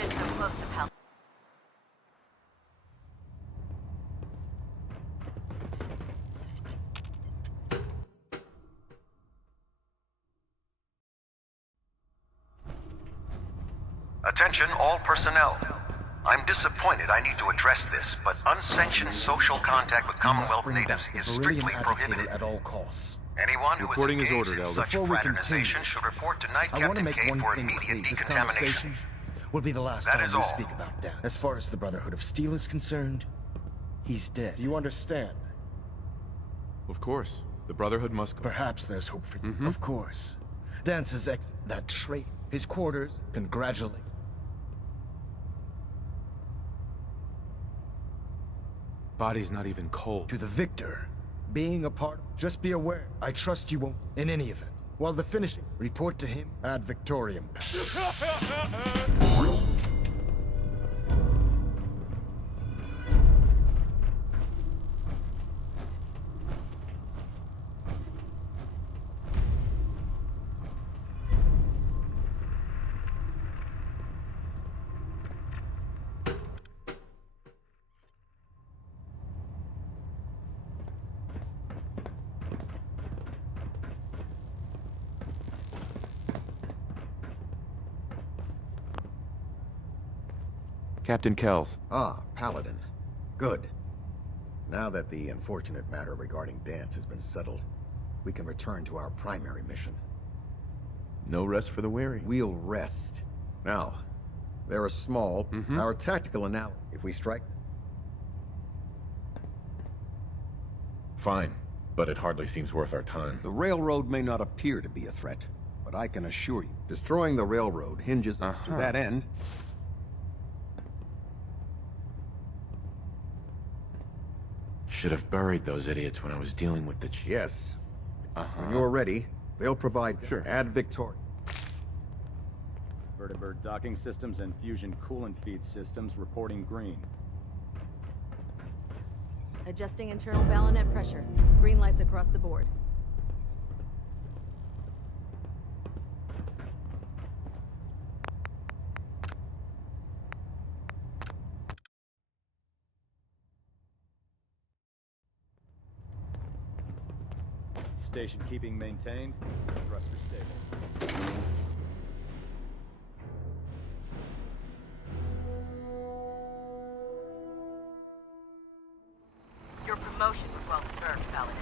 been so close to Pal. Attention all personnel. I'm disappointed I need to address this, but unsanctioned social contact with Commonwealth natives is strictly prohibited at all costs. Anyone who Reporting is is engaged ordered, in Elder. such Before we fraternization continue, should report to Night I want to Captain make K one for thing immediate clear. This decontamination. conversation will be the last That time is we all. speak about Dan. As far as the Brotherhood of Steel is concerned, he's dead. Do you understand? Of course. The Brotherhood must go. Perhaps there's hope for you. Of course. Dance's that trait. His quarters, congratulate. Body's not even cold. To the victor, being a part, just be aware. I trust you won't, in any event. While the finishing, report to him ad victoriam. Captain Kells. Ah, Paladin. Good. Now that the unfortunate matter regarding Dance has been settled, we can return to our primary mission. No rest for the weary. We'll rest. Now, they're a small, our tactical analysis. If we strike... Fine, but it hardly seems worth our time. The railroad may not appear to be a threat, but I can assure you, destroying the railroad hinges to that end. Should have buried those idiots when I was dealing with the chief. Yes. When you're ready, they'll provide ad victoriam. Vertibird docking systems and fusion coolant feed systems reporting green. Adjusting internal ballonet pressure. Green lights across the board. Station keeping maintained. Thruster stable. Your promotion was well deserved, Paladin.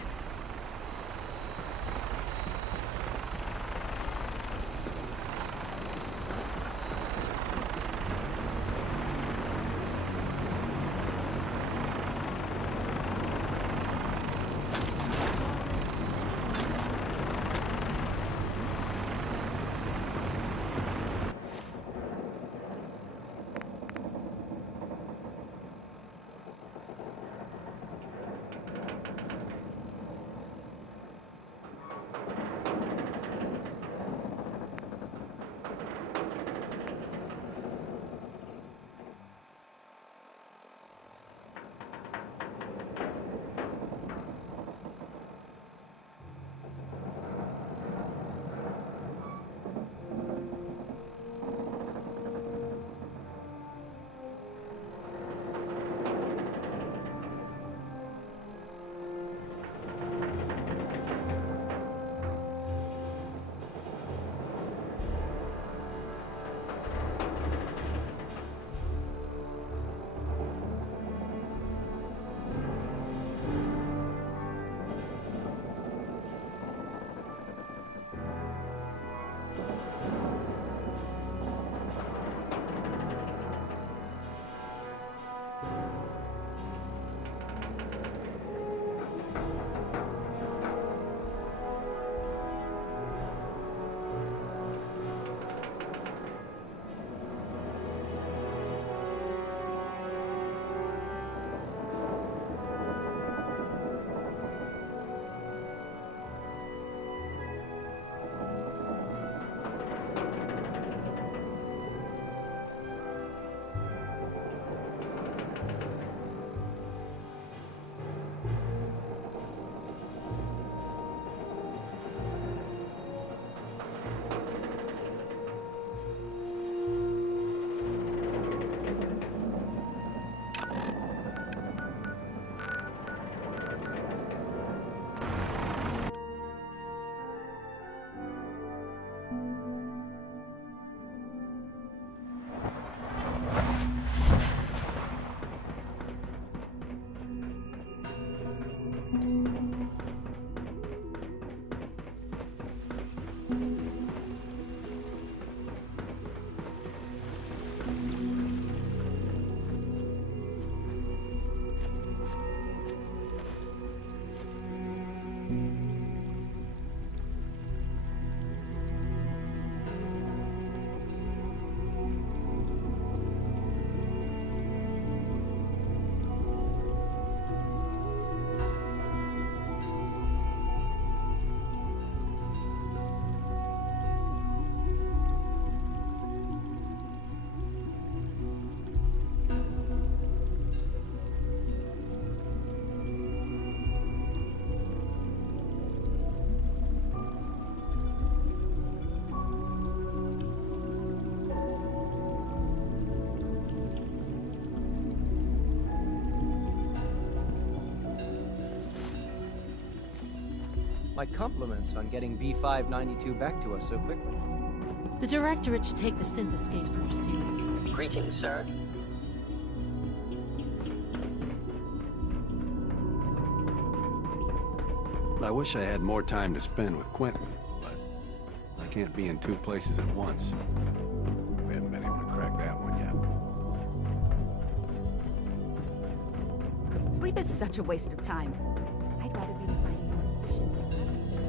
My compliments on getting B592 back to us so quickly. The Directorate should take the synth escapes more seriously. Greetings, sir. I wish I had more time to spend with Quentin, but I can't be in two places at once. We haven't been able to crack that one yet. Sleep is such a waste of time. I'd rather be designing more efficient and pleasant things.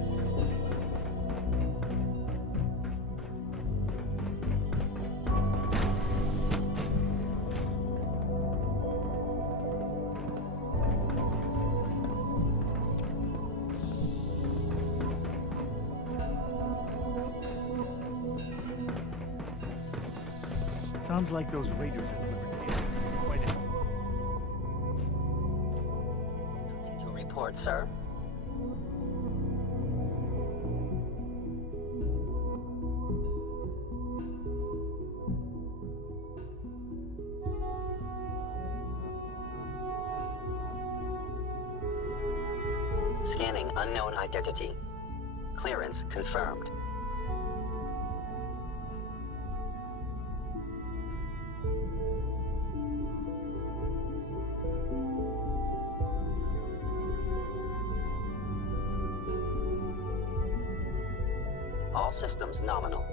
Sounds like those raiders at Liberty. Quite a... Nothing to report, sir. Scanning unknown identity. Clearance confirmed. All systems nominal.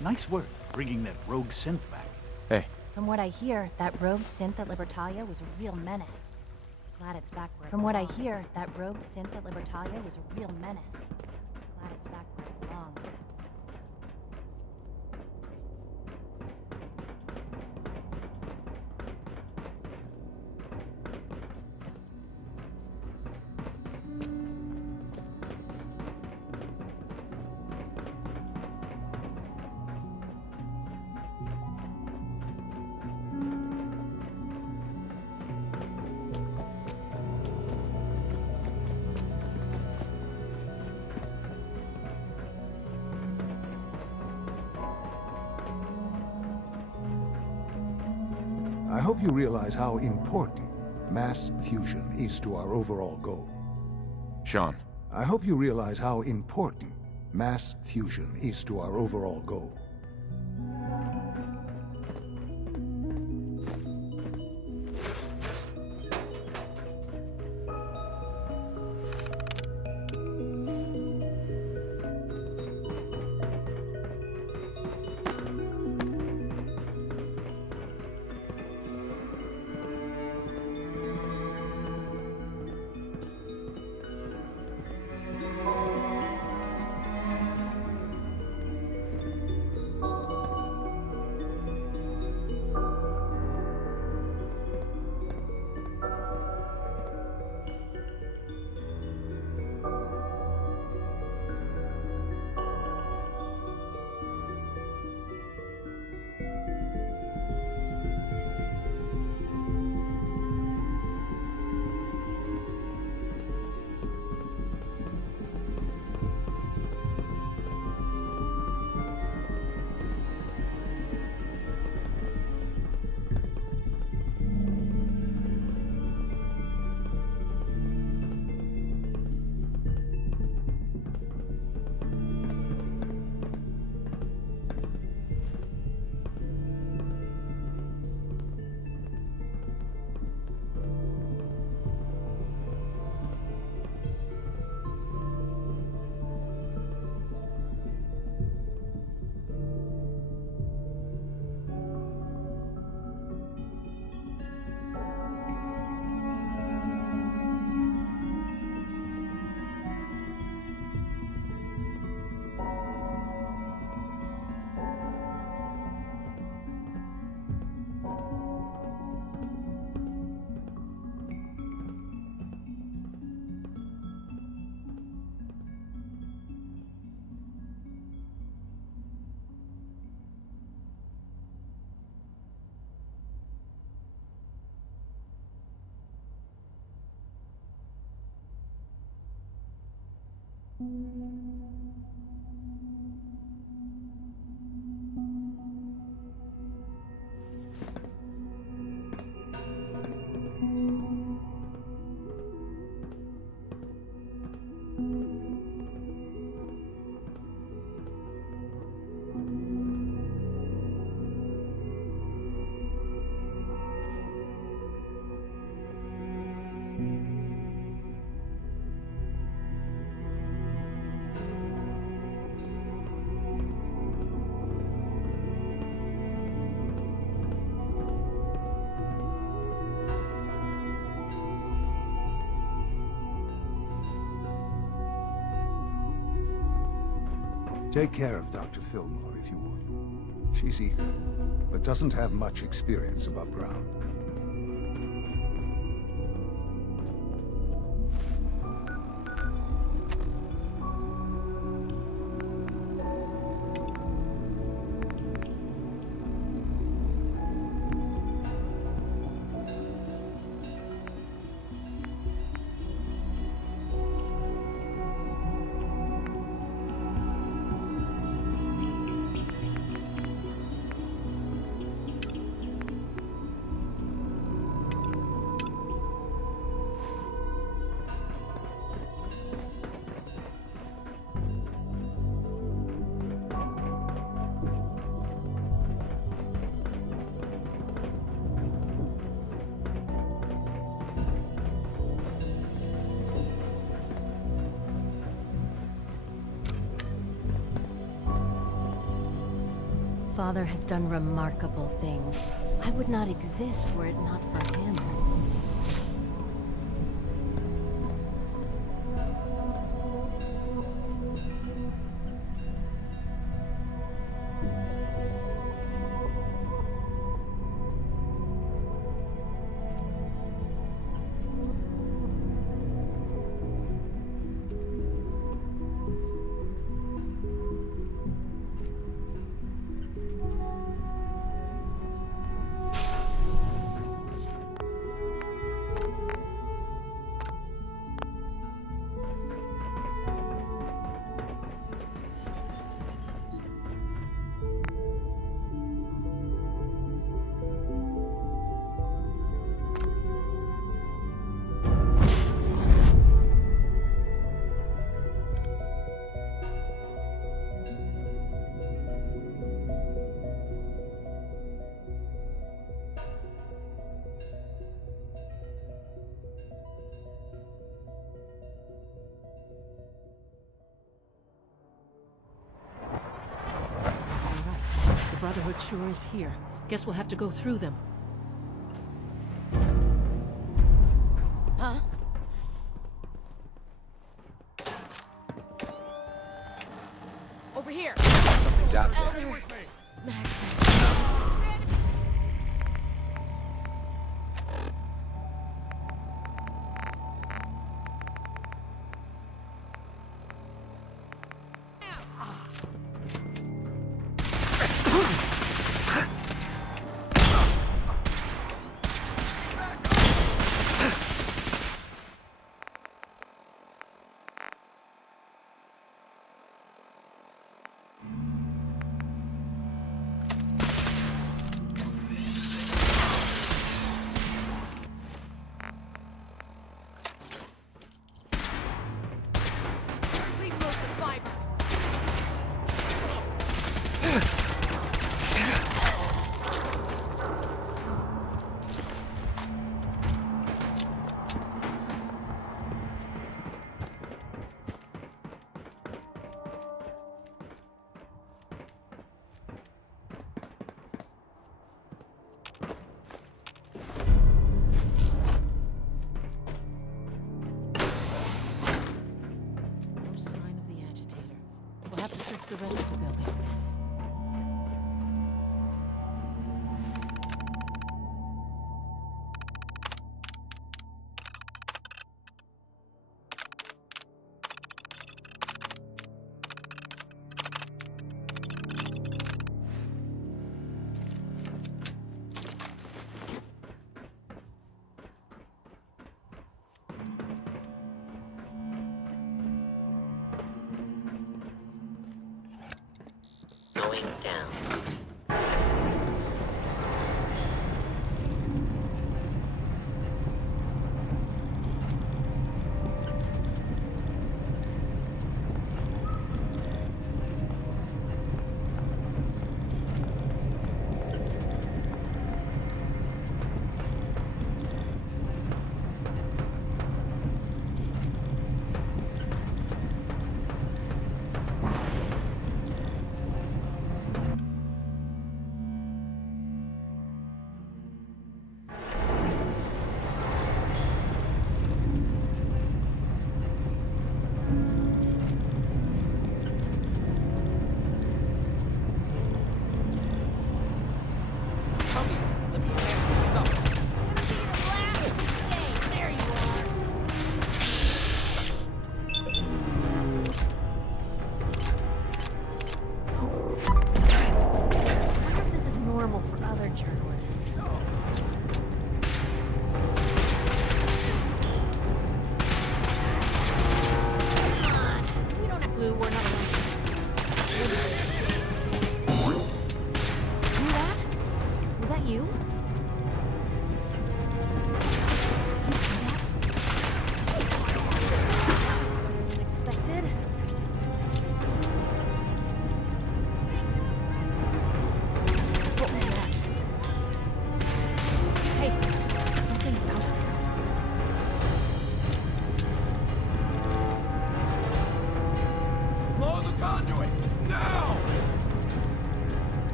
Nice work bringing that rogue synth back. Hey, From what I hear, that rogue synth at Libertalia was a real menace. Glad it's back where it belongs. From what I hear, that rogue synth at Libertalia was a real menace. Glad it's back where it belongs. I hope you realize how important mass fusion is to our overall goal. Sean. I hope you realize how important mass fusion is to our overall goal. Take care of Dr. Fillmore, if you would. She's eager, but doesn't have much experience above ground. Father has done remarkable things. I would not exist were it not for him. The Brotherhood sure is here. Guess we'll have to go through them. Huh? Over here! Something's out there. Elder Max. We'll have to search the rest of the building.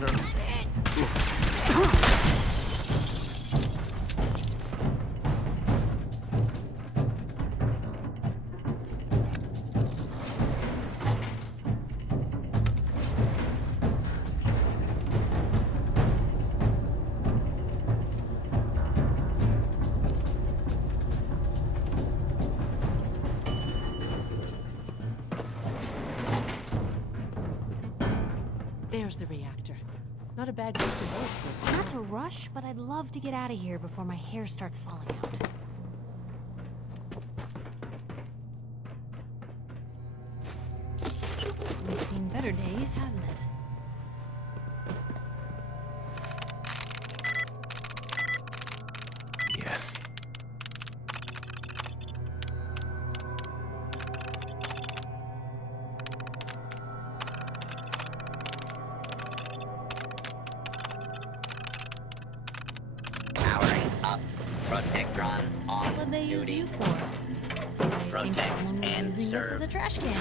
longer. There's the reactor. Not a bad use of work. Not to rush, but I'd love to get out of here before my hair starts falling out. It's seen better days, hasn't it? Yes. Powering up. Protectron on What'd they use duty. you for? I think Protect someone was and using this serve. as a trash can.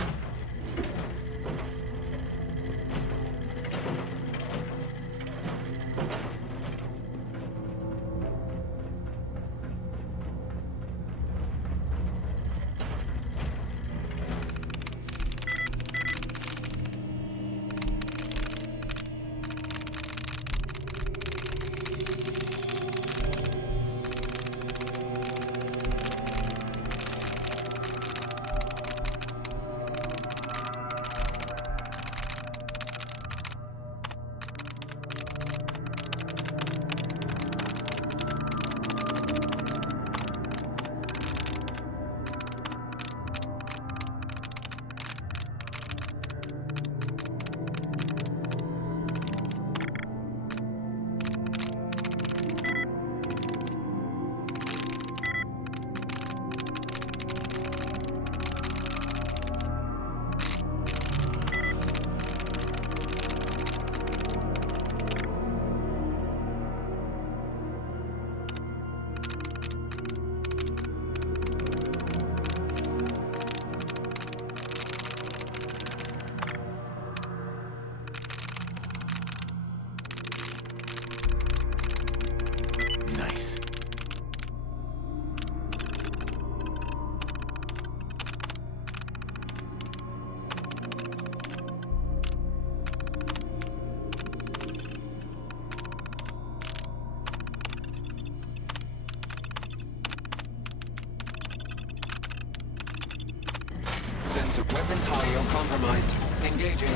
Nice. Sense of weapons audio compromised. Engaging.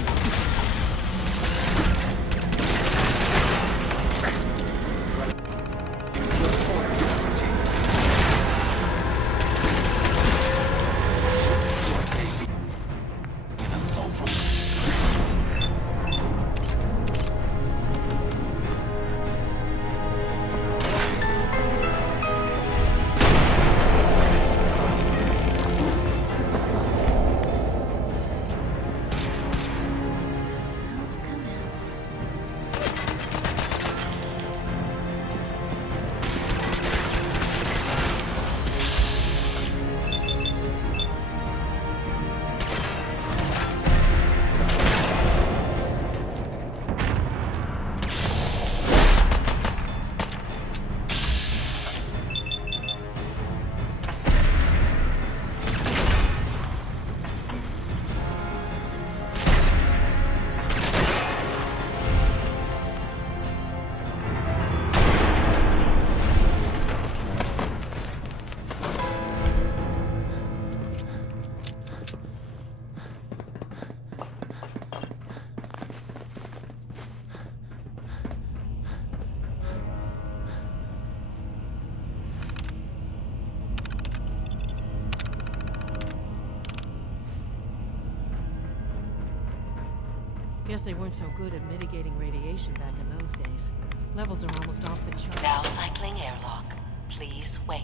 Guess they weren't so good at mitigating radiation back in those days. Levels are almost off the chart. Now cycling airlock. Please wait.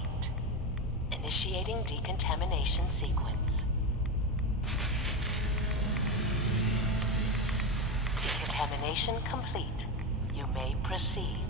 Initiating decontamination sequence. Decontamination complete. You may proceed.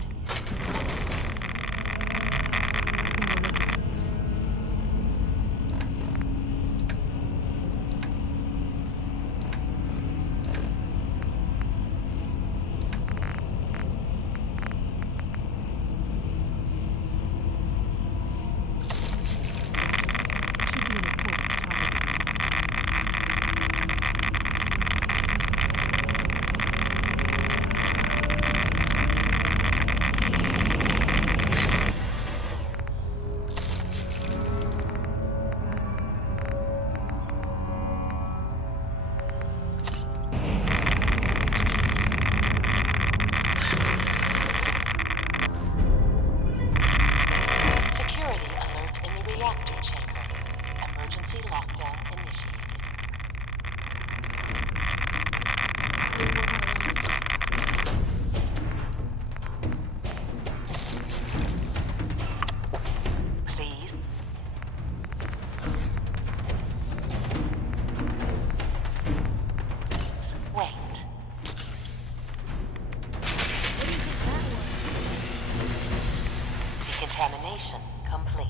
Decontamination complete.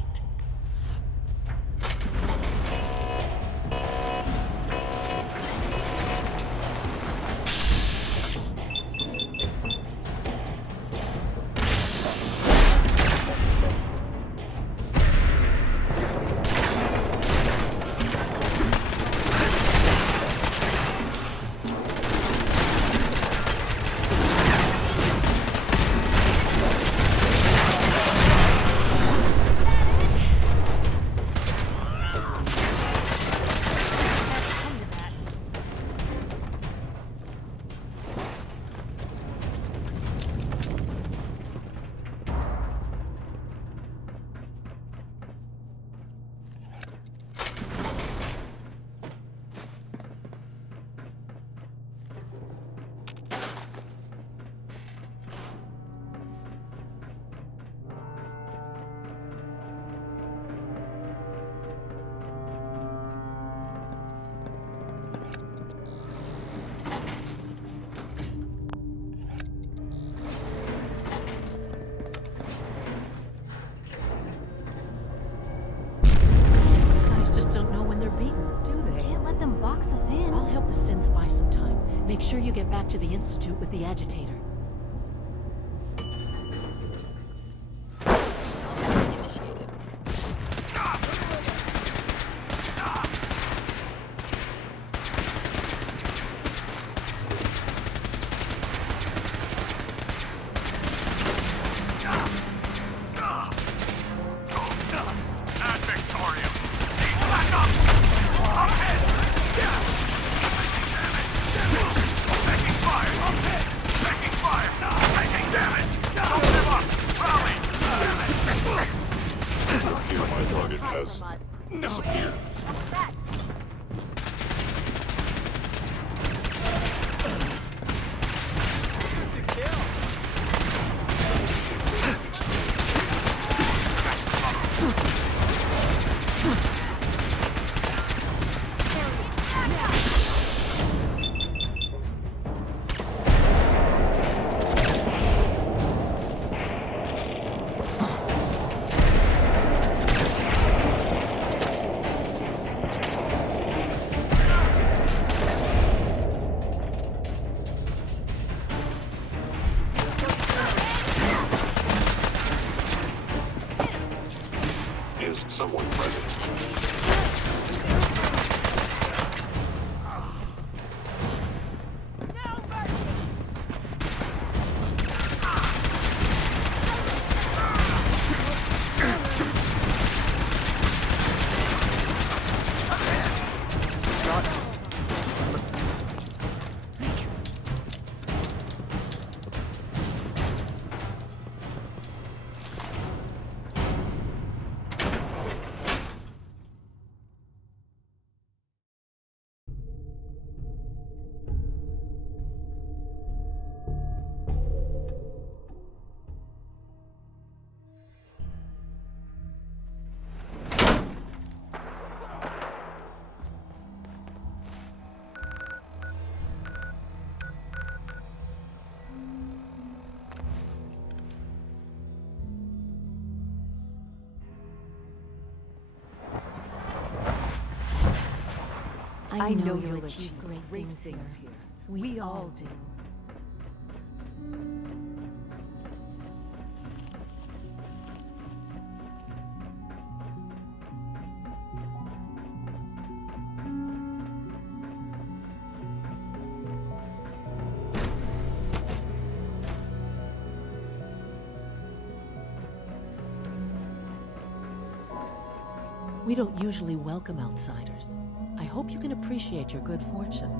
Make sure you get back to the Institute with the agitator. I know you'll achieve great things here. We all do. We don't usually welcome outsiders. I hope you can appreciate your good fortune.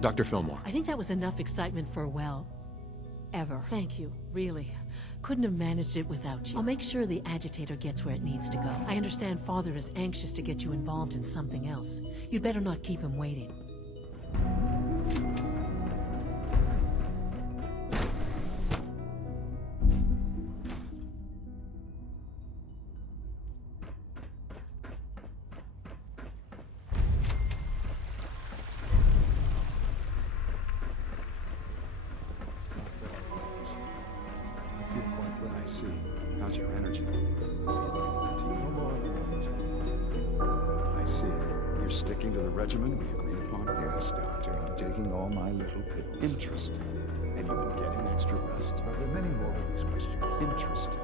Dr. Fillmore. I think that was enough excitement for, well, ever. Thank you, really. Couldn't have managed it without you. I'll make sure the agitator gets where it needs to go. I understand Father is anxious to get you involved in something else. You'd better not keep him waiting. see. How's your energy? Feeling any fatigue? No more than I see. You're sticking to the regimen we agreed upon? Yes, Doctor. I'm taking all my little pills. Interesting. And you've been getting extra rest? Are there many more of these questions? Interesting.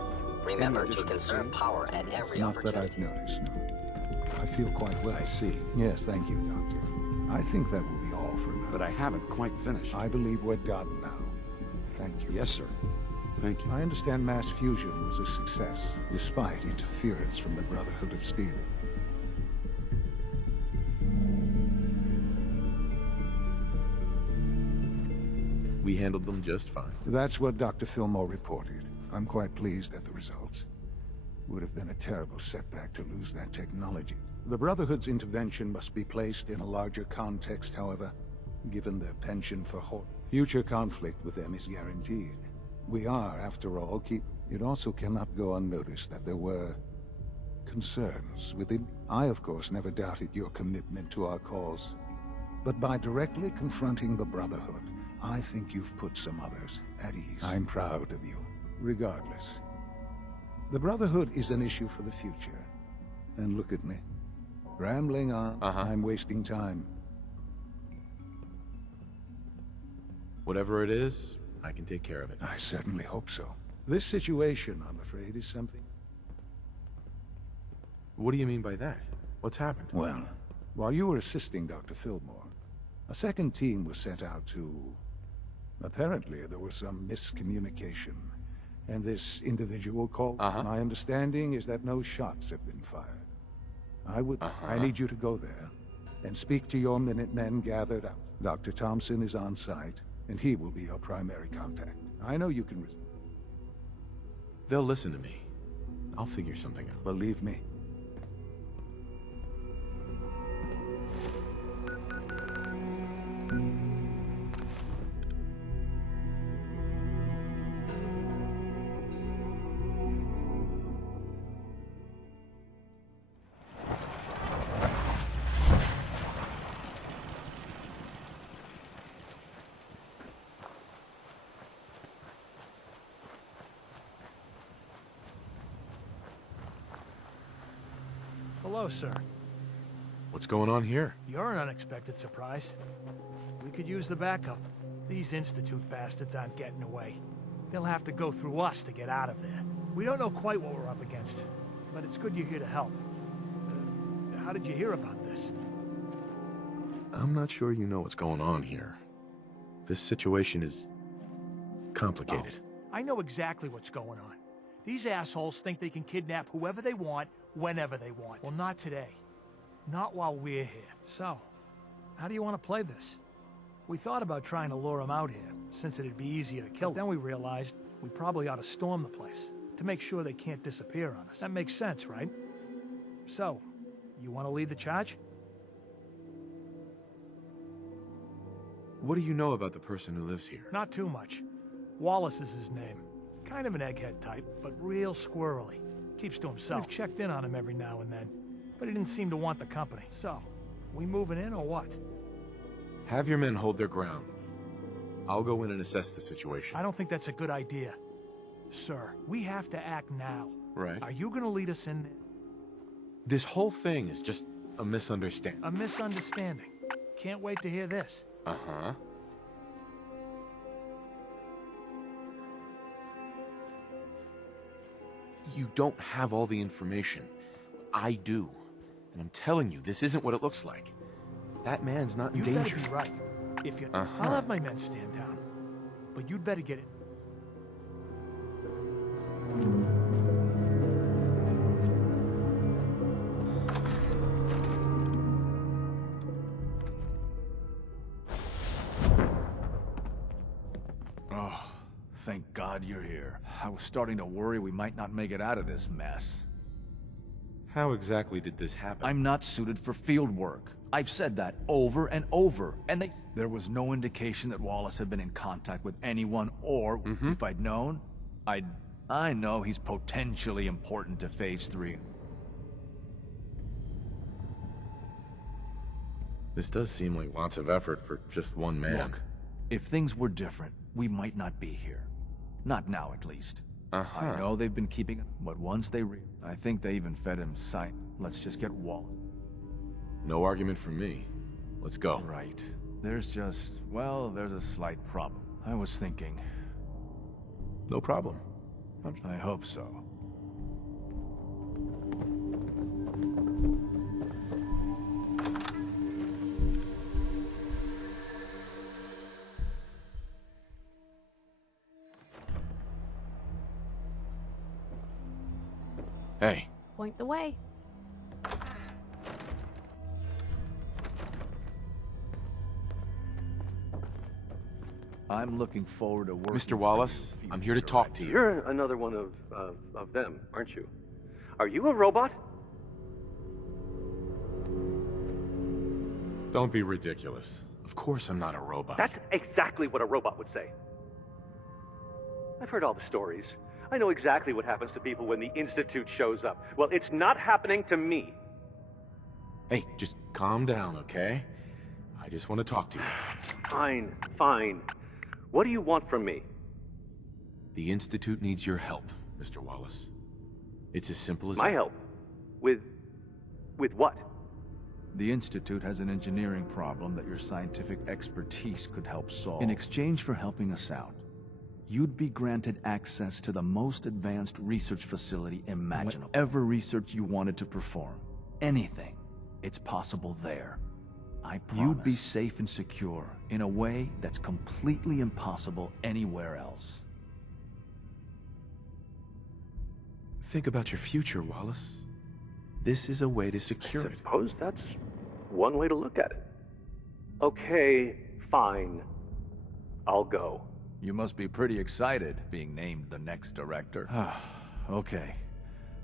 Remember to conserve power at every Not opportunity. that I've noticed, no. I feel quite well. I see. Yes, thank you, Doctor. I think that will be all for now. But I haven't quite finished. I believe we're done now. Thank you. Yes, sir. Thank you. I understand mass fusion was a success, despite interference from the Brotherhood of Steel. We handled them just fine. That's what Dr. Fillmore reported. I'm quite pleased at the results. Would have been a terrible setback to lose that technology. The Brotherhood's intervention must be placed in a larger context, however, given their penchant for future conflict with them is guaranteed. We are, after all, It also cannot go unnoticed that there were concerns within. I, of course, never doubted your commitment to our cause. But by directly confronting the Brotherhood, I think you've put some others at ease. I'm proud of you, regardless. The Brotherhood is an issue for the future. And look at me. Rambling on, I'm wasting time. Whatever it is, I can take care of it. I certainly hope so. This situation, I'm afraid, is something... What do you mean by that? What's happened? Well, while you were assisting Dr. Fillmore, a second team was sent out to... Apparently, there was some miscommunication. And this individual called... My understanding is that no shots have been fired. I need you to go there and speak to your Minutemen gathered out. Dr. Thompson is on site, and he will be your primary contact. I know you can... They'll listen to me. I'll figure something out. Believe me. Hello, sir. What's going on here? You're an unexpected surprise. We could use the backup. These Institute bastards aren't getting away. They'll have to go through us to get out of there. We don't know quite what we're up against, but it's good you're here to help. How did you hear about this? I'm not sure you know what's going on here. This situation is complicated. Oh, I know exactly what's going on. These assholes think they can kidnap whoever they want, whenever they want. Well, not today. Not while we're here. So, how do you want to play this? We thought about trying to lure them out here, since it'd be easier to kill them. Then we realized we probably ought to storm the place, to make sure they can't disappear on us. That makes sense, right? So, you want to lead the charge? What do you know about the person who lives here? Not too much. Wallace is his name. Kind of an egghead type, but real squirrely. Keeps to himself. We've checked in on him every now and then, but he didn't seem to want the company. So, we moving in or what? Have your men hold their ground. I'll go in and assess the situation. I don't think that's a good idea. Sir, we have to act now. Right. Are you gonna lead us in there? This whole thing is just a misunderstanding. A misunderstanding. Can't wait to hear this. Uh-huh. You don't have all the information. I do. And I'm telling you, this isn't what it looks like. That man's not in danger. You better be right. If you... I'll have my men stand down. But you'd better get it. Oh, thank God you're here. I was starting to worry we might not make it out of this mess. How exactly did this happen? I'm not suited for field work. I've said that over and over, and there was no indication that Wallace had been in contact with anyone, or if I'd known, I know he's potentially important to Phase 3. This does seem like lots of effort for just one man. Look, if things were different, we might not be here. Not now, at least. I know they've been keeping him, but once I think they even fed him sight. Let's just get Wallace. No argument from me. Let's go. Right. There's a slight problem. I was thinking... No problem. I hope so. Hey. Point the way. I'm looking forward to working. Mr. Wallace, I'm here to talk to you. You're another one of them, aren't you? Are you a robot? Don't be ridiculous. Of course I'm not a robot. That's exactly what a robot would say. I've heard all the stories. I know exactly what happens to people when the Institute shows up. Well, it's not happening to me. Hey, just calm down, okay? I just want to talk to you. Fine, fine. What do you want from me? The Institute needs your help, Mr. Wallace. It's as simple as My help? With what? The Institute has an engineering problem that your scientific expertise could help solve. In exchange for helping us out, you'd be granted access to the most advanced research facility imaginable. Whatever research you wanted to perform, anything, it's possible there. I promise. You'd be safe and secure in a way that's completely impossible anywhere else. Think about your future, Wallace. This is a way to secure it. I suppose that's one way to look at it. Okay, fine. I'll go. You must be pretty excited being named the next director. Okay.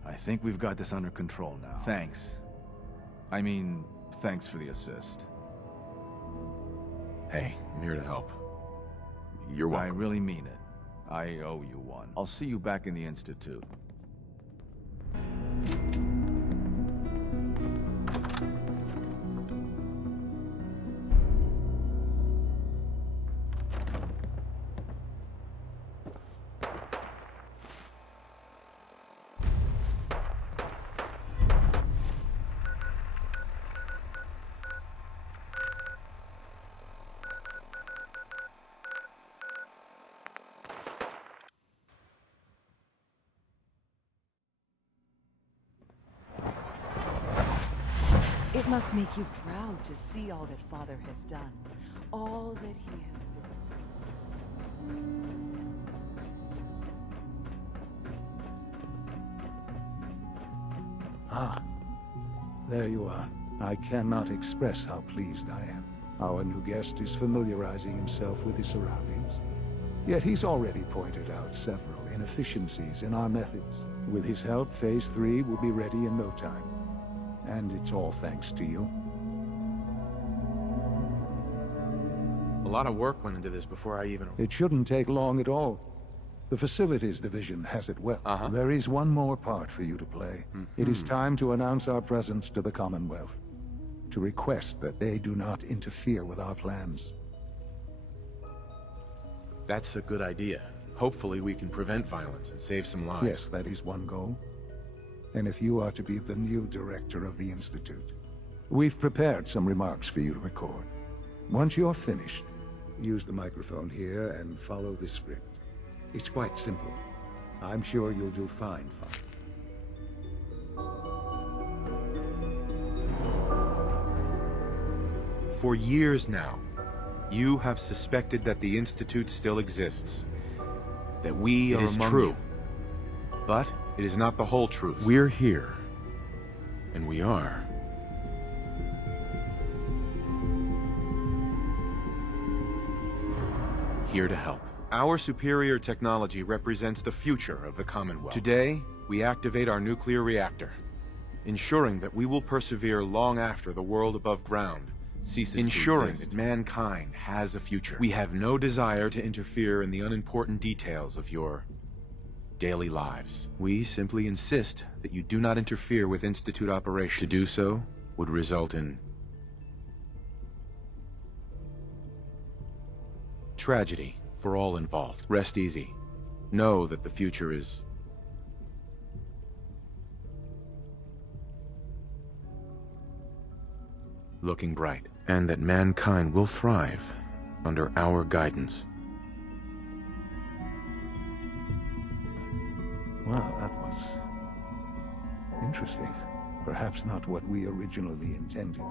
I think we've got this under control now. Thanks. I mean, thanks for the assist. Hey, I'm here to help. You're welcome. I really mean it. I owe you one. I'll see you back in the Institute. It must make you proud to see all that Father has done, all that he has built. Ah, there you are. I cannot express how pleased I am. Our new guest is familiarizing himself with his surroundings. Yet he's already pointed out several inefficiencies in our methods. With his help, Phase 3 will be ready in no time. And it's all thanks to you. A lot of work went into this before I even... It shouldn't take long at all. The Facilities Division has it well. There is one more part for you to play. It is time to announce our presence to the Commonwealth. To request that they do not interfere with our plans. That's a good idea. Hopefully we can prevent violence and save some lives. Yes, that is one goal. And if you are to be the new director of the Institute, we've prepared some remarks for you to record. Once you're finished, use the microphone here and follow the script. It's quite simple. I'm sure you'll do fine, Father. For years now, you have suspected that the Institute still exists. That we are among you. It is true. But it is not the whole truth. We're here. And we are. Here to help. Our superior technology represents the future of the Commonwealth. Today, we activate our nuclear reactor, ensuring that we will persevere long after the world above ground ceases to exist. Ensuring that mankind has a future. We have no desire to interfere in the unimportant details of your daily lives. We simply insist that you do not interfere with Institute operations. To do so would result in tragedy for all involved. Rest easy. Know that the future is looking bright, and that mankind will thrive under our guidance. Well, that was interesting. Perhaps not what we originally intended,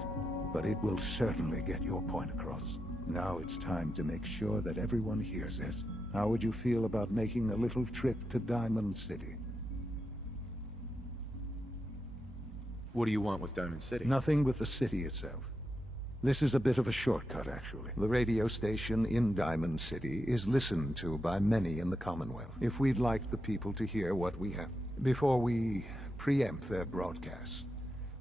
but it will certainly get your point across. Now it's time to make sure that everyone hears it. How would you feel about making a little trip to Diamond City? What do you want with Diamond City? Nothing with the city itself. This is a bit of a shortcut, actually. The radio station in Diamond City is listened to by many in the Commonwealth. If we'd like the people to hear what we have, before we preempt their broadcasts,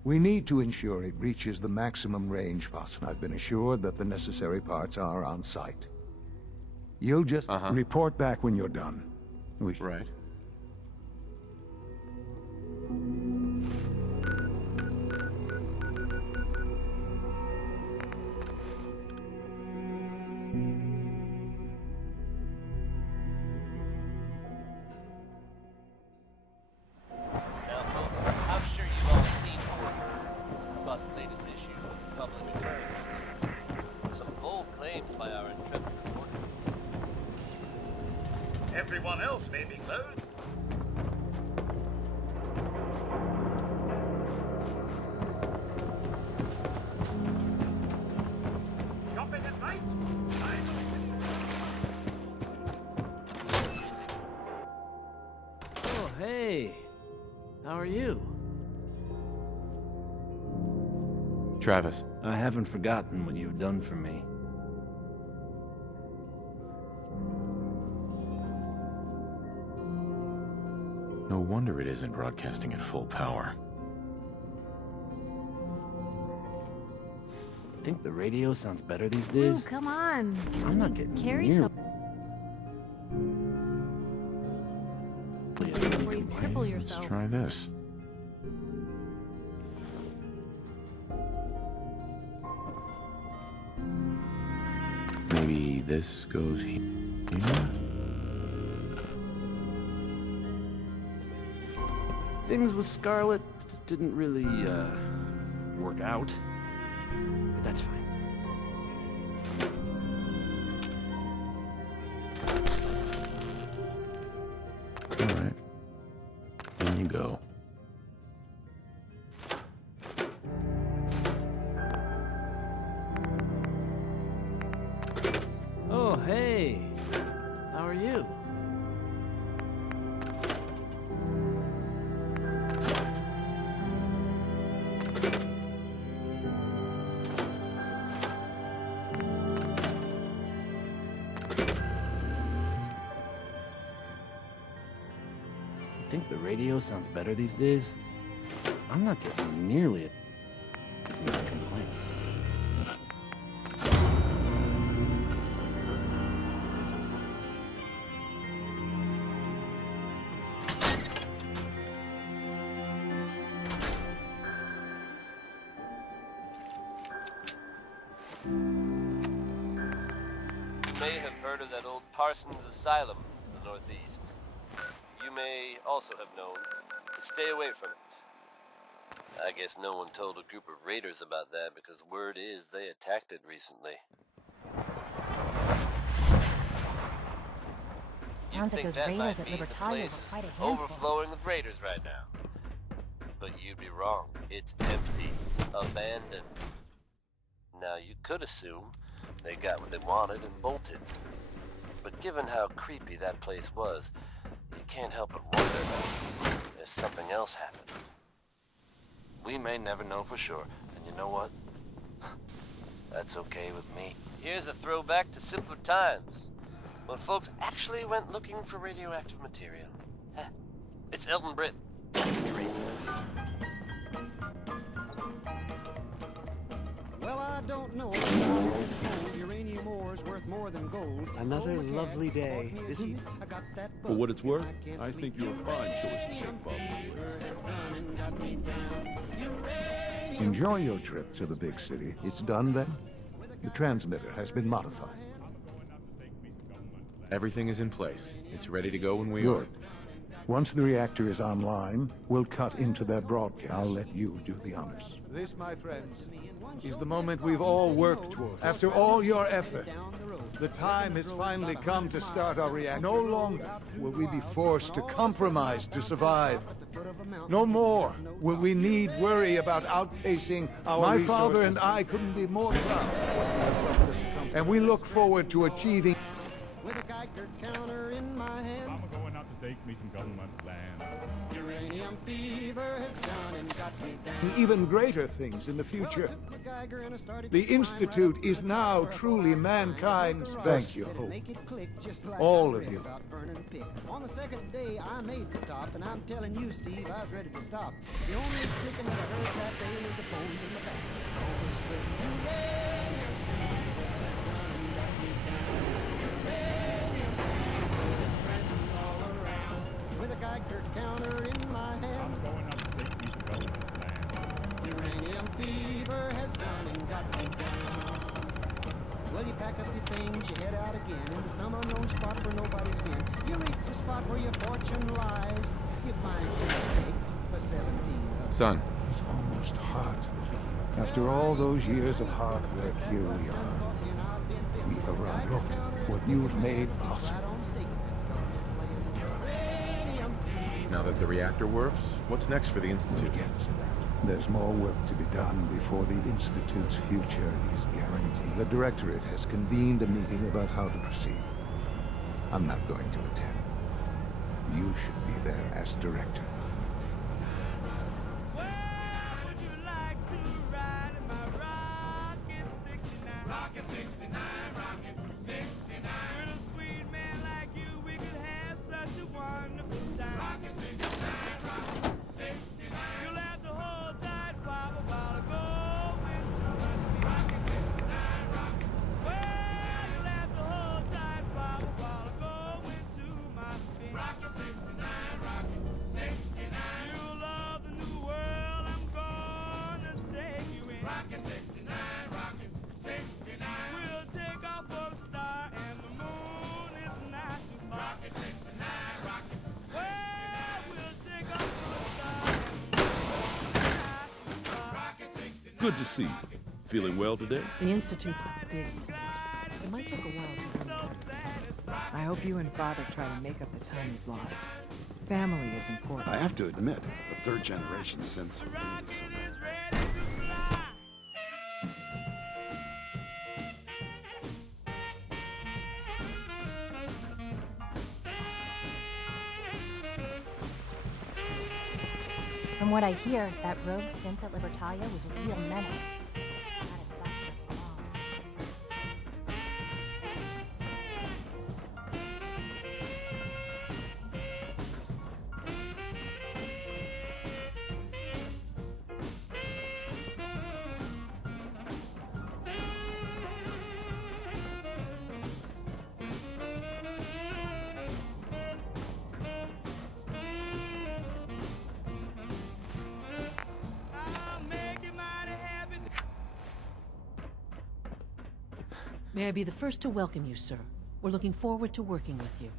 we need to ensure it reaches the maximum range possible. I've been assured that the necessary parts are on site. You'll just report back when you're done. Right. Everyone else may be closed. Shopping at night? Oh, hey. How are you? Travis. I haven't forgotten what you've done for me. No wonder it isn't broadcasting at full power. Think the radio sounds better these days? Ooh, come on. I'm not getting Carry near. some. Before you cripple yourself. Let's try this. Maybe this goes here. Things with Scarlet didn't really, work out. But that's fine. All right. In you go. Oh, hey. How are you? Think the radio sounds better these days? I'm not getting nearly as many complaints. You may have heard of that old Parsons Asylum to the northeast. You may also have known to stay away from it. I guess no one told a group of raiders about that because word is they attacked it recently. Sounds like those raiders at Libertalia were quite a handful. Overflowing with raiders right now. But you'd be wrong. It's empty. Abandoned. Now you could assume they got what they wanted and bolted. But given how creepy that place was, you can't help but wonder if something else happened. We may never know for sure, and you know what? That's okay with me. Here's a throwback to simpler times, when folks actually went looking for radioactive material. Heh. It's Elton Britt. Well, I don't know. Uranium ore is worth more than gold. Another lovely day, isn't it? For what it's worth, I think you're a fine choice to take Father's place. Enjoy your trip to the big city. It's done then? The transmitter has been modified. Everything is in place. It's ready to go when we Good. Once the reactor is online, we'll cut into their broadcast. I'll let you do the honors. This, my friends, is the moment we've all worked towards. After all your effort, the time has finally come to start our reactor. No longer will we be forced to compromise to survive. No more will we need worry about outpacing our resources. My father and I couldn't be more proud. And we look forward to achieving... With a Geiger counter in my hand, I'm going out to stake me some government land. uranium fever has gone and got me down. even greater things in the future. The Institute is now truly mankind's best. Thank you, Hope. All of you. On the second day, I made the top, and I'm telling you, Steve, I was ready to stop. The only clicking that I heard that day was the bones in my back. Always clicking, with a Geiger counter in my hand. I'm going out to stake me some government land. Uranium fever has gone and got me down. Well, you pack up your things, you head out again into some unknown spot where nobody's been. You reach the spot where your fortune lies. You find a mistake for 17. Son. It's almost hard to believe. After all those years of hard work, here we are. We've arrived. Look what you've made possible. Now that the reactor works, what's next for the Institute? We'll get to that. There's more work to be done before the Institute's future is guaranteed. The Directorate has convened a meeting about how to proceed. I'm not going to attend. You should be there as Director. Rocket 69, rocket 69. With a sweet man like you, we could have such a wonderful time. Rocket 69, rocket 69. You'll have to hold tight, Papa, while I go into my speed. Rocket 69, rocket 69. Well, you'll have to hold tight, Papa, while I go into my speed. Rocket 69, rocket 69. You'll love the new world I'm gonna take you in. Rocket 69, rocket 69. We'll take off for a star and the moon is not too far. Rocket 69, rocket 69. Well, we'll take off for a star and the moon is not too far. Rocket 69. Good to see you. Feeling well today? The Institute's a big place. It might take a while to run that. I hope you and Father try to make up the time you've lost. Family is important. I have to admit, the third generation sensor is something. From what I hear, that rogue synth at Libertalia was a real menace. Glad it's back where it belongs. May I be the first to welcome you, sir. We're looking forward to working with you.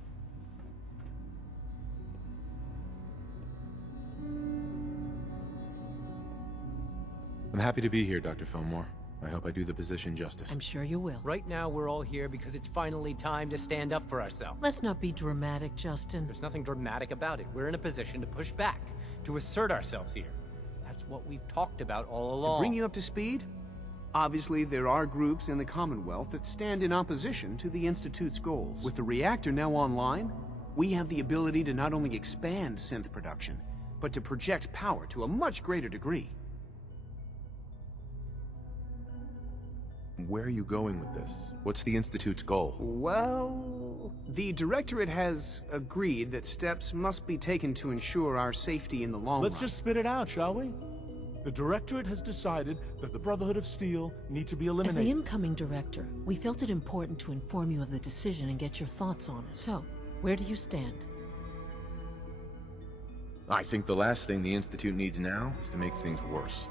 I'm happy to be here, Dr. Fillmore. I hope I do the position justice. I'm sure you will. Right now, we're all here because it's finally time to stand up for ourselves. Let's not be dramatic, Justin. There's nothing dramatic about it. We're in a position to push back, to assert ourselves here. That's what we've talked about all along. To bring you up to speed? Obviously, there are groups in the Commonwealth that stand in opposition to the Institute's goals. With the reactor now online, we have the ability to not only expand synth production, but to project power to a much greater degree. Where are you going with this? What's the Institute's goal? Well, the Directorate has agreed that steps must be taken to ensure our safety in the long run. Let's just spit it out, shall we? The Directorate has decided that the Brotherhood of Steel need to be eliminated. As the incoming director, we felt it important to inform you of the decision and get your thoughts on it. So, where do you stand? I think the last thing the Institute needs now is to make things worse.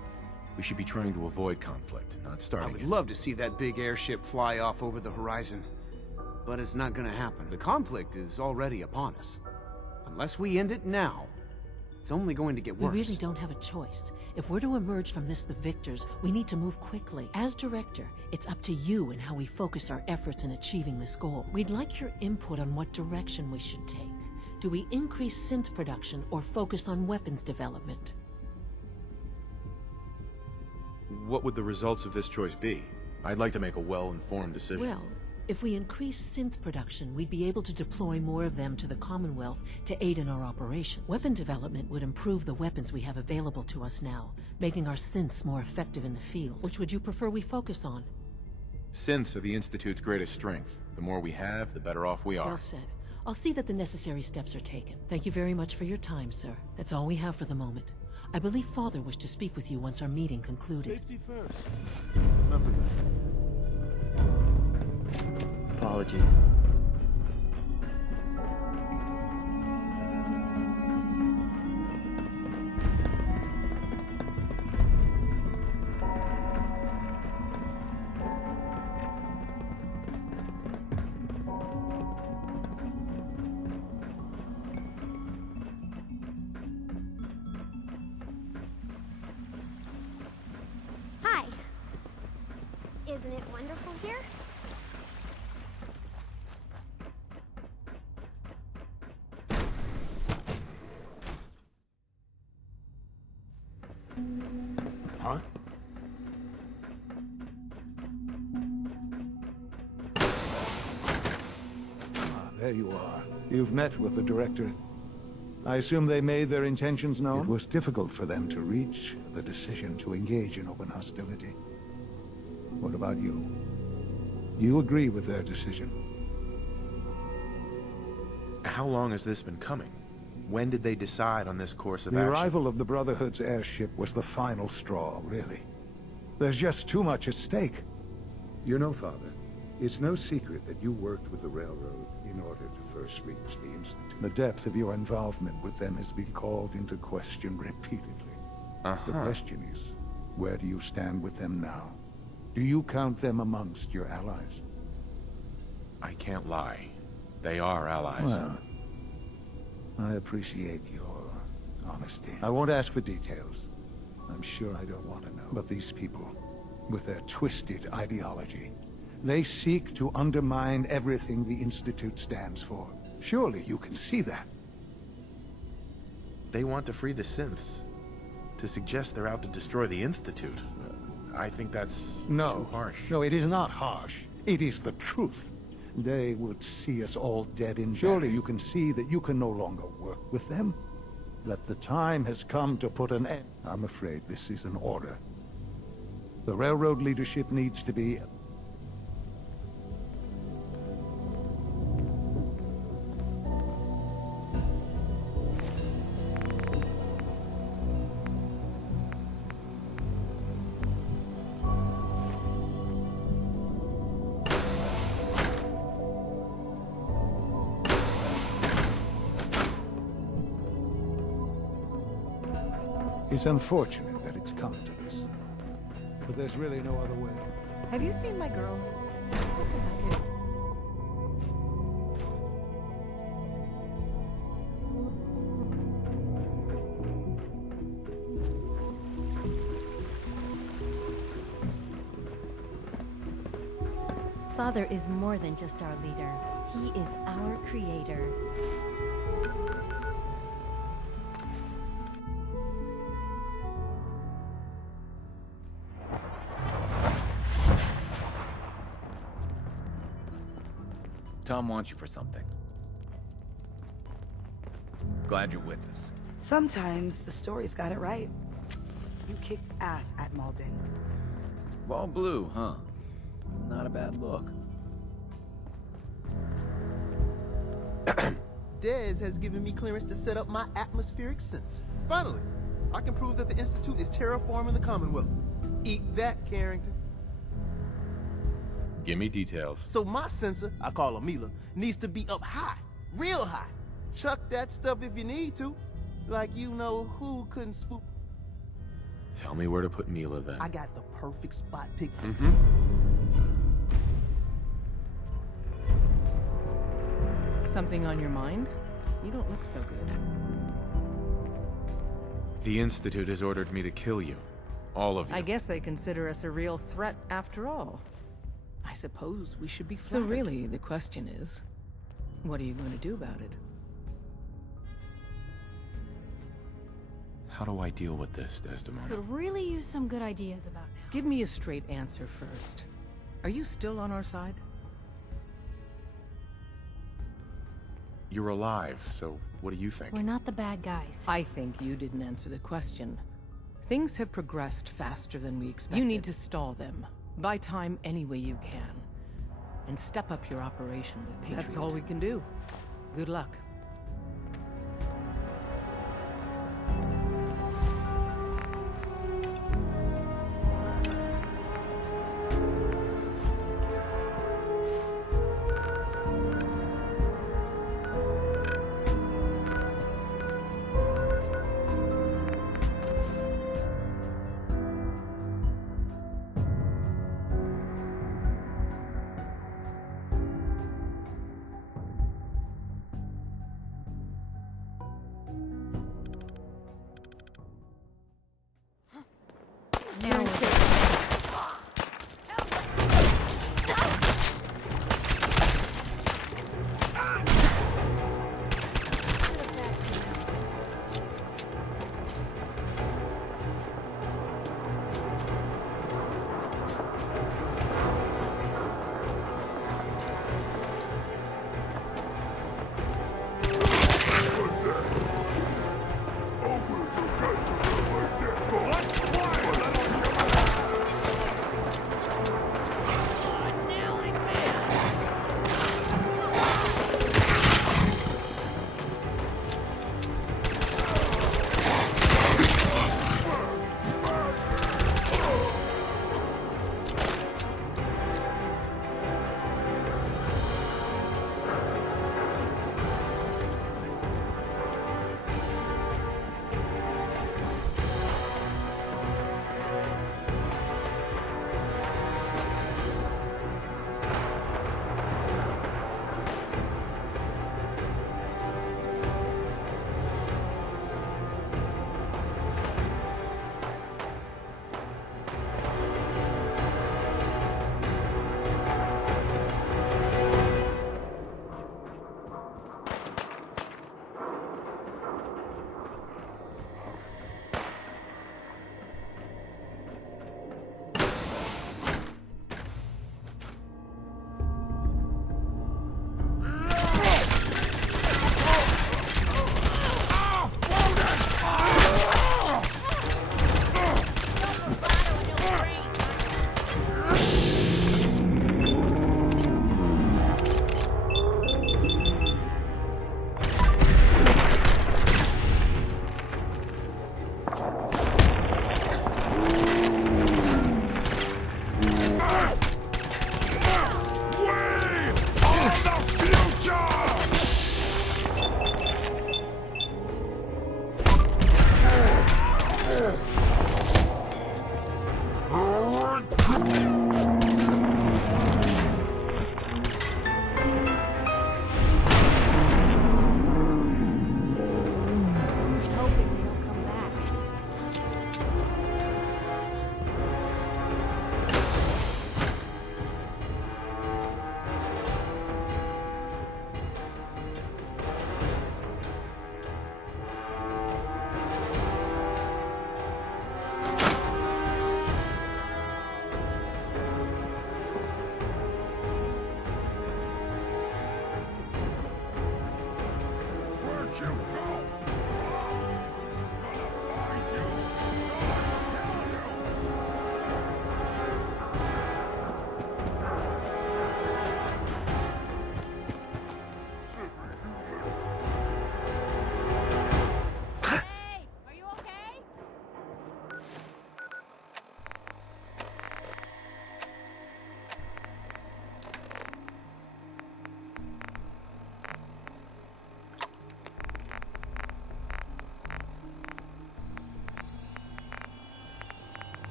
We should be trying to avoid conflict, not starting I would it. love to see that big airship fly off over the horizon. but it's not gonna happen. The conflict is already upon us. Unless we end it now, it's only going to get worse. We really don't have a choice. If we're to emerge from this the victors, we need to move quickly. As director, it's up to you and how we focus our efforts in achieving this goal. We'd like your input on what direction we should take. Do we increase synth production or focus on weapons development? What would the results of this choice be? I'd like to make a well-informed decision. Well, if we increase synth production, we'd be able to deploy more of them to the Commonwealth to aid in our operations. Weapon development would improve the weapons we have available to us now, making our synths more effective in the field. Which would you prefer we focus on? Synths are the Institute's greatest strength. The more we have, the better off we are. Well said. I'll see that the necessary steps are taken. Thank you very much for your time, sir. That's all we have for the moment. I believe Father wished to speak with you once our meeting concluded. Safety first. Remember that. Apologies. Hi. Isn't it wonderful here? Huh? There you are. You've met with the director. I assume they made their intentions known? It was difficult for them to reach the decision to engage in open hostility. What about you? You agree with their decision? How long has this been coming? When did they decide on this course of The action? arrival of the Brotherhood's airship was the final straw, really. There's just too much at stake. You know, Father, it's no secret that you worked with the Railroad in order to first reach the Institute. The depth of your involvement with them has been called into question repeatedly. The question is, where do you stand with them now? Do you count them amongst your allies? I can't lie. They are allies. Well, I appreciate your honesty. I won't ask for details. I'm sure I don't want to know. But these people, with their twisted ideology, they seek to undermine everything the Institute stands for. Surely you can see that. They want to free the synths. To suggest they're out to destroy the Institute, I think that's too harsh. No, it is not harsh. It is the truth. They would see us all dead and surely you can see that you can no longer work with them. That the time has come to put an end. I'm afraid this is an order. The Railroad leadership needs to be... It's unfortunate that it's come to this. But there's really no other way. Have you seen my girls? Father is more than just our leader. He is our creator. Tom wants you for something. Glad you're with us. Sometimes the story's got it right. You kicked ass at Malden. All blue, huh? Not a bad look. Dez has given me clearance to set up my atmospheric sensor. Finally, I can prove that the Institute is terraforming the Commonwealth. Eat that, Carrington. Give me details. So my sensor, I call her Mila, needs to be up high, real high. Chuck that stuff if you need to. Like you know who couldn't spook. Tell me where to put Mila then. I got the perfect spot pick. Something on your mind? You don't look so good. The Institute has ordered me to kill you. All of you. I guess they consider us a real threat after all. I suppose we should be flattered. So really, the question is, what are you going to do about it? How do I deal with this, Desdemona? Could really use some good ideas about now. Give me a straight answer first. Are you still on our side? You're alive, so what do you think? We're not the bad guys. I think you didn't answer the question. Things have progressed faster than we expected. You need to stall them. Buy time any way you can. And step up your operation with Patriot. That's all we can do. Good luck.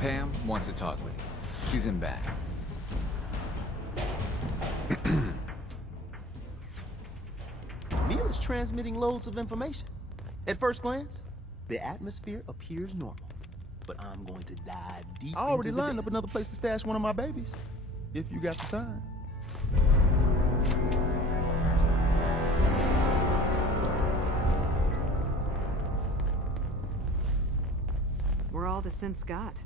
Pam wants to talk with you. She's in back. Emil is transmitting loads of information. At first glance, the atmosphere appears normal. But I'm going to dive deep I already into the lined data. up another place to stash one of my babies. If you got the time. We're all the synths got.